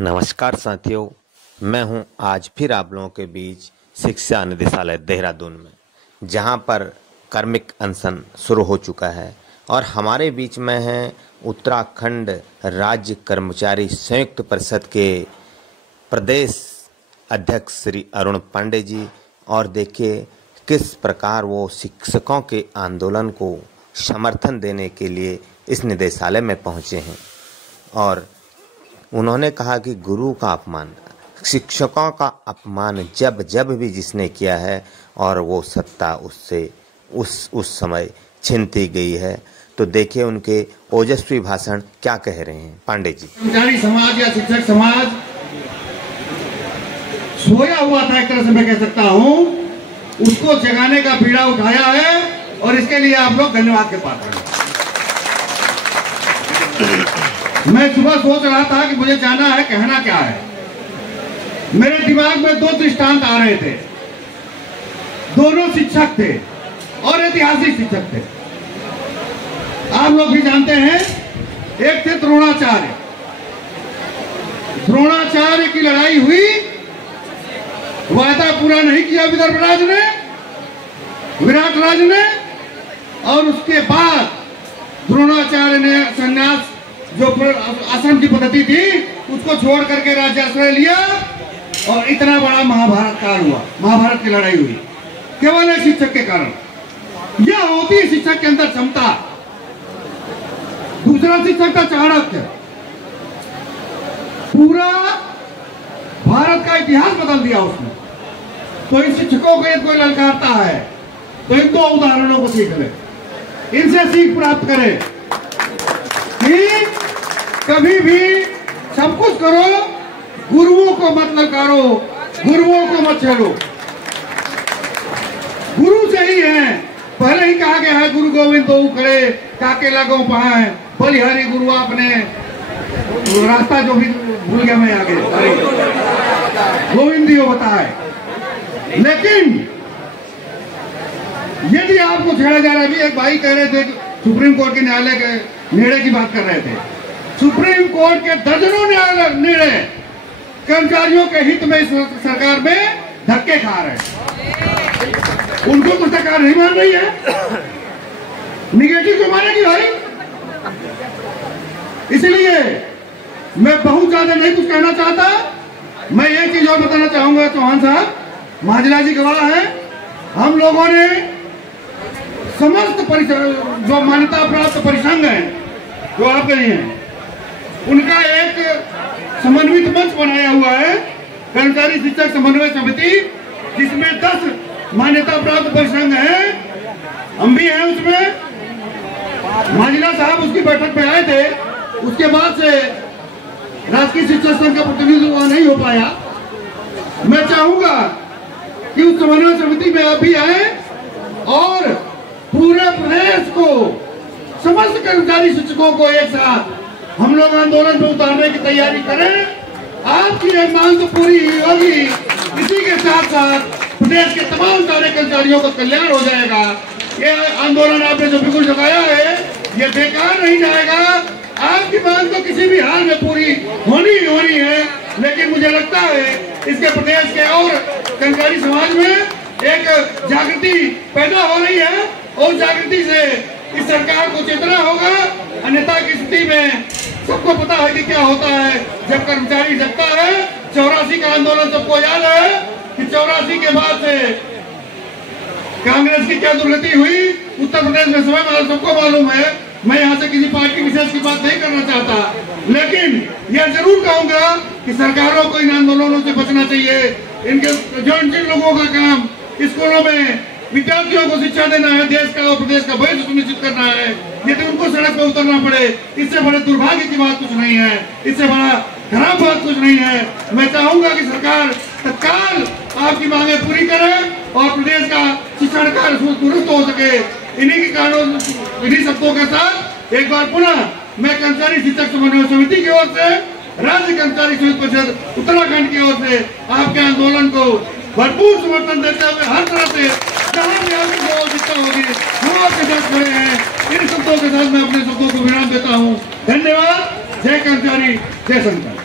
नमस्कार साथियों, मैं हूं आज फिर आप लोगों के बीच शिक्षा निदेशालय देहरादून में, जहां पर कार्मिक अनशन शुरू हो चुका है और हमारे बीच में हैं उत्तराखंड राज्य कर्मचारी संयुक्त परिषद के प्रदेश अध्यक्ष श्री अरुण पांडे जी। और देखिए किस प्रकार वो शिक्षकों के आंदोलन को समर्थन देने के लिए इस निदेशालय में पहुंचे हैं। और उन्होंने कहा कि गुरु का अपमान, शिक्षकों का अपमान जब जब भी जिसने किया है और वो सत्ता उससे उस समय छीनती गई है। तो देखिए उनके ओजस्वी भाषण क्या कह रहे हैं पांडे जी। कर्मचारी समाज या शिक्षक समाज सोया हुआ था, एक तरह से मैं कह सकता हूं, उसको जगाने का बीड़ा उठाया है और इसके लिए आप लोग धन्यवाद के पात्र हैं। मैं सुबह सोच रहा था कि मुझे जाना है, कहना क्या है। मेरे दिमाग में दो दृष्टांत आ रहे थे। दोनों शिक्षक थे और ऐतिहासिक शिक्षक थे। आप लोग भी जानते हैं, एक थे द्रोणाचार्य। द्रोणाचार्य की लड़ाई हुई, वादा पूरा नहीं किया विराट राज ने, और उसके बाद द्रोणाचार्य ने संन्यास, जो आश्रम की पद्धति थी, उसको छोड़ करके राज्याश्रय लिया और इतना बड़ा महाभारत काल हुआ, महाभारत की लड़ाई हुई केवल एक शिक्षक के कारण। यह होती है शिक्षक के अंदर क्षमता। दूसरा शिक्षक था चाणक्य। पूरा भारत का इतिहास बदल दिया उसने। तो इन शिक्षकों को यदि कोई ललकारता है तो इन दो उदाहरणों को सीख ले, इनसे सीख प्राप्त करें कि कभी भी सब कुछ करो, गुरुओं को मत ललकारो, गुरुओं को मत छेड़ो। गुरु से ही है, पहले ही कहा गया है, गुरु गोविंद दो खड़े काके लागो पाए, बलिहारी गुरु आपने रास्ता जो भी भूल गया मैं आगे, गोविंद दियो बताए। लेकिन यदि आपको छेड़ा जा रहा है, अभी एक भाई कह रहे थे, सुप्रीम कोर्ट के न्यायालय के निर्णय की बात कर रहे थे। सुप्रीम कोर्ट के दर्जनों निर्णय कर्मचारियों के हित में इस सरकार में धक्के खा रहे हैं। उनको तो सरकार नहीं मान रही है, निगेटिव क्यों मानेगी भाई? इसलिए मैं बहुत ज्यादा नहीं कुछ कहना चाहता। मैं एक चीज और बताना चाहूंगा, चौहान साहब, मांझला जी गवाह है, हम लोगों ने समस्त जो मान्यता प्राप्त परिसंघ है जो आपके लिए हैं, उनका एक समन्वित मंच बनाया हुआ है, कर्मचारी शिक्षक समन्वय समिति, जिसमें 10 मान्यता प्राप्त परिसंघ हैं। हम भी हैं उसमें। मांझला साहब उसकी बैठक पे आए थे, उसके बाद से राजकीय शिक्षक संघ का प्रतिनिधित्व नहीं हो पाया। मैं चाहूंगा कि उस समन्वय समिति में आप भी आए और पूरे प्रदेश को, समस्त कर्मचारी शिक्षकों को एक साथ हम लोग आंदोलन में उतारने की तैयारी करें। आपकी एक मांग तो पूरी ही होगी, इसी के साथ साथ प्रदेश के तमाम सारे कर्मचारियों का कल्याण हो जाएगा। ये आंदोलन आपने जो बिल्कुल जगाया है, ये बेकार नहीं जाएगा। आपकी मांग तो किसी भी हाल में पूरी होनी ही होनी है। लेकिन मुझे लगता है इसके प्रदेश के और कर्मचारी समाज में एक जागृति पैदा हो रही है और जागृति से इस सरकार को चेतना होगा। अन्यथा की स्थिति में सबको पता है कि क्या होता है जब कर्मचारी जगता है। 84 का आंदोलन सबको याद है कि 84 के बाद से कांग्रेस की क्या दुर्गति हुई उत्तर प्रदेश में, सबको मालूम है। मैं यहाँ से किसी पार्टी विशेष की बात नहीं करना चाहता, लेकिन यह जरूर कहूंगा कि सरकारों को इन आंदोलनों से बचना चाहिए। इनके जिन लोगों का काम स्कूलों में विद्यार्थियों को शिक्षा देना है, देश का और प्रदेश का भविष्य सुनिश्चित करना है, यदि उनको सड़क पर उतरना पड़े, इससे बड़े दुर्भाग्य की बात कुछ नहीं है, इससे बड़ा खराब बात कुछ नहीं है। मैं चाहूंगा कि सरकार तत्काल आपकी मांगे पूरी करे और प्रदेश का शिक्षण कार्य दुरुस्त हो सके। इन्हीं के कानून, इन्हीं शब्दों के साथ एक बार पुनः मैं कर्मचारी शिक्षक समन्वय समिति की ओर से, राज्य कर्मचारी संयुक्त परिषद उत्तराखंड की ओर से आपके आंदोलन को भरपूर समर्थन देते हुए हर तरह से जहां भी आपकी आवश्यकता होगी हम आपके साथ खड़े हैं। इन शब्दों के साथ मैं अपने शब्दों को विराम देता हूं। धन्यवाद। जय कर्मचारी, जय संगठन।